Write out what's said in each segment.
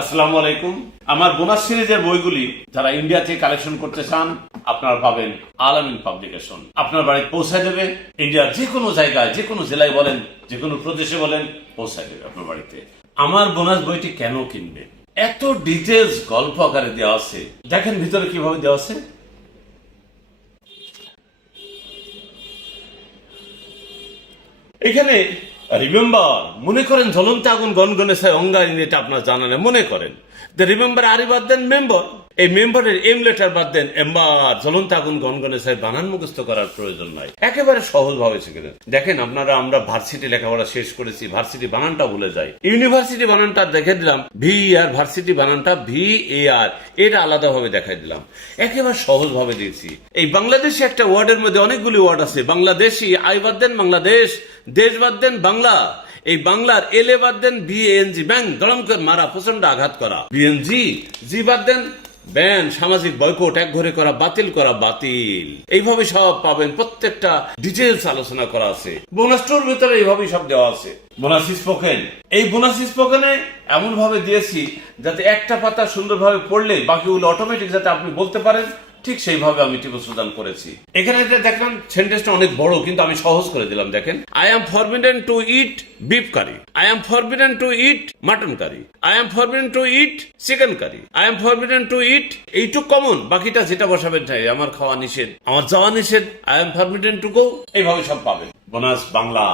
আসসালামু আলাইকুম। আমার বোনাস সিরিজের বইগুলি যারা ইন্ডিয়া থেকে কালেকশন করতে চান আপনারা পাবেন আল আমিন পাবলিকেশন। আপনার বাড়িতে পৌঁছায় দেবে, ইন্ডিয়ার যে কোনো জায়গায়, যে কোনো জেলায় বলেন, যে কোনো প্রদেশে বলেন, পৌঁছায় দেবে আপনার বাড়িতে। আমার বোনাস বইটি কেন কিনবে? এত ডিটেলস গল্প আকারে দেওয়া আছে, দেখেন ভিতরে কিভাবে দেওয়া আছে। এখানে রিমেম্বার, মনে করেন জ্বলন্ত আগুন গনগনে ছাই অঙ্গারিন, এটা আপনার জানা নেই। মনে করেন রিমেম্বার আরি বাদ দেন মেম্বার, এই মেম্বারের এম লেটার বাদ দেন এম্বার। জ্বলন্ত আগুন গনগনে ছাই বানান মুখস্থ করার প্রয়োজন নাই, একেবারে সহজ ভাবে শিখে নেন। দেখেন আপনারা, আমরা ভার্সিটি লেখাপড়া শেষ করেছি, ভার্সিটি বানানটা ভুলে যাই। ইউনিভার্সিটি বানানটা দেখে দিলাম ভি আর, ভার্সিটি বানানটা ভি এ আর, এটা আলাদা ভাবে দেখাই দিলাম। একেবারে সহজ ভাবে দিয়েছি। এই বাংলাদেশি একটা ওয়ার্ডের মধ্যে অনেকগুলি ওয়ার্ড আছে। বাংলাদেশি আই বাদ দেন বাংলাদেশ, দেশ বাদ দেন বাংলা, এই বাংলার এলে বাদ দেন বিএনজি, ব্যাং দড়ম করে মারা, প্রচন্ড আঘাত করা। বিএনজি জি বাদ দেন ব্যান, সামাজিক বয়কট, এক ঘরে করা, বাতিল করা, বাতিল। এইভাবে সব পাবেন, প্রত্যেকটা ডিটেলস আলোচনা করা আছে। বোনাসটোর ভিতরে এইভাবেই সব দেওয়া আছে। বোনাস স্পোকেন, এই বোনাস স্পোকেনে এমন ভাবে দিয়েছি যাতে একটা পাতা সুন্দরভাবে পড়লে বাকিগুলো অটোমেটিক যাতে আপনি বলতে পারেন, ঠিক সেইভাবে আমি টিপস প্রদান করেছি। এখানে দেখলাম সেন্টেন্সটা অনেক বড়, কিন্তু আমি সহজ করে দিলাম। দেখেন, I am forbidden to eat beef curry, I am forbidden to eat mutton curry, I am forbidden to eat chicken curry, I am forbidden to eat, এইটুক কমন, বাকিটা যেটা বসাবেন তাই। আমার খাওয়া নিষেধ, আমার যাওয়া নিষেধ, I am forbidden to go, এইভাবে সব পাবেন। বোনাস বাংলা,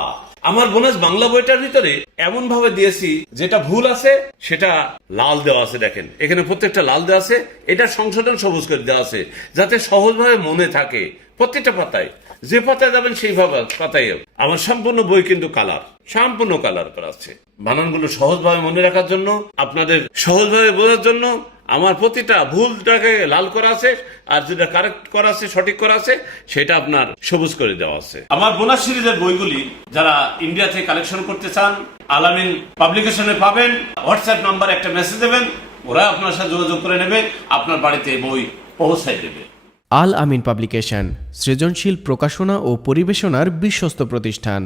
আমার বোনাস বাংলা বইটার ভিতরে এমন ভাবে দিয়েছি, যেটা ভুল আছে সেটা লাল দেওয়া আছে। দেখেন এখানে প্রত্যেকটা লাল দেওয়া আছে, এটা সংশোধন সবুজ করে দেওয়া আছে, যাতে সহজভাবে মনে থাকে। প্রত্যেকটা পাতায়, যে পাতায় যাবেন সেইভাবে পাতায়। আমার সম্পূর্ণ বই কিন্তু কালার, সম্পূর্ণ কালার করা আছে। বানানগুলো সহজভাবে মনে রাখার জন্য, আপনাদের সহজভাবে বোঝার জন্য আমার প্রতিটা ভুলটাকে লাল করা আছে, আর যেটা কারেক্ট করা আছে, সঠিক করা আছে, সেটা আপনার সবুজ করে দেওয়া আছে। আমার বোনাস সিরিজের বইগুলি যারা ইন্ডিয়া থেকে কালেকশন করতে চান আল আমিন পাবলিকেশনে পাবেন। হোয়াটসঅ্যাপ নাম্বার একটা মেসেজ দেবেন, ওরা আপনার সাথে যোগাযোগ করে নেবে, আপনার বাড়িতে বই পৌঁছায় দেবে। আল আমিন পাবলিকেশন, সৃজনশীল প্রকাশনা ও পরিবেশনার বিশ্বস্ত প্রতিষ্ঠান।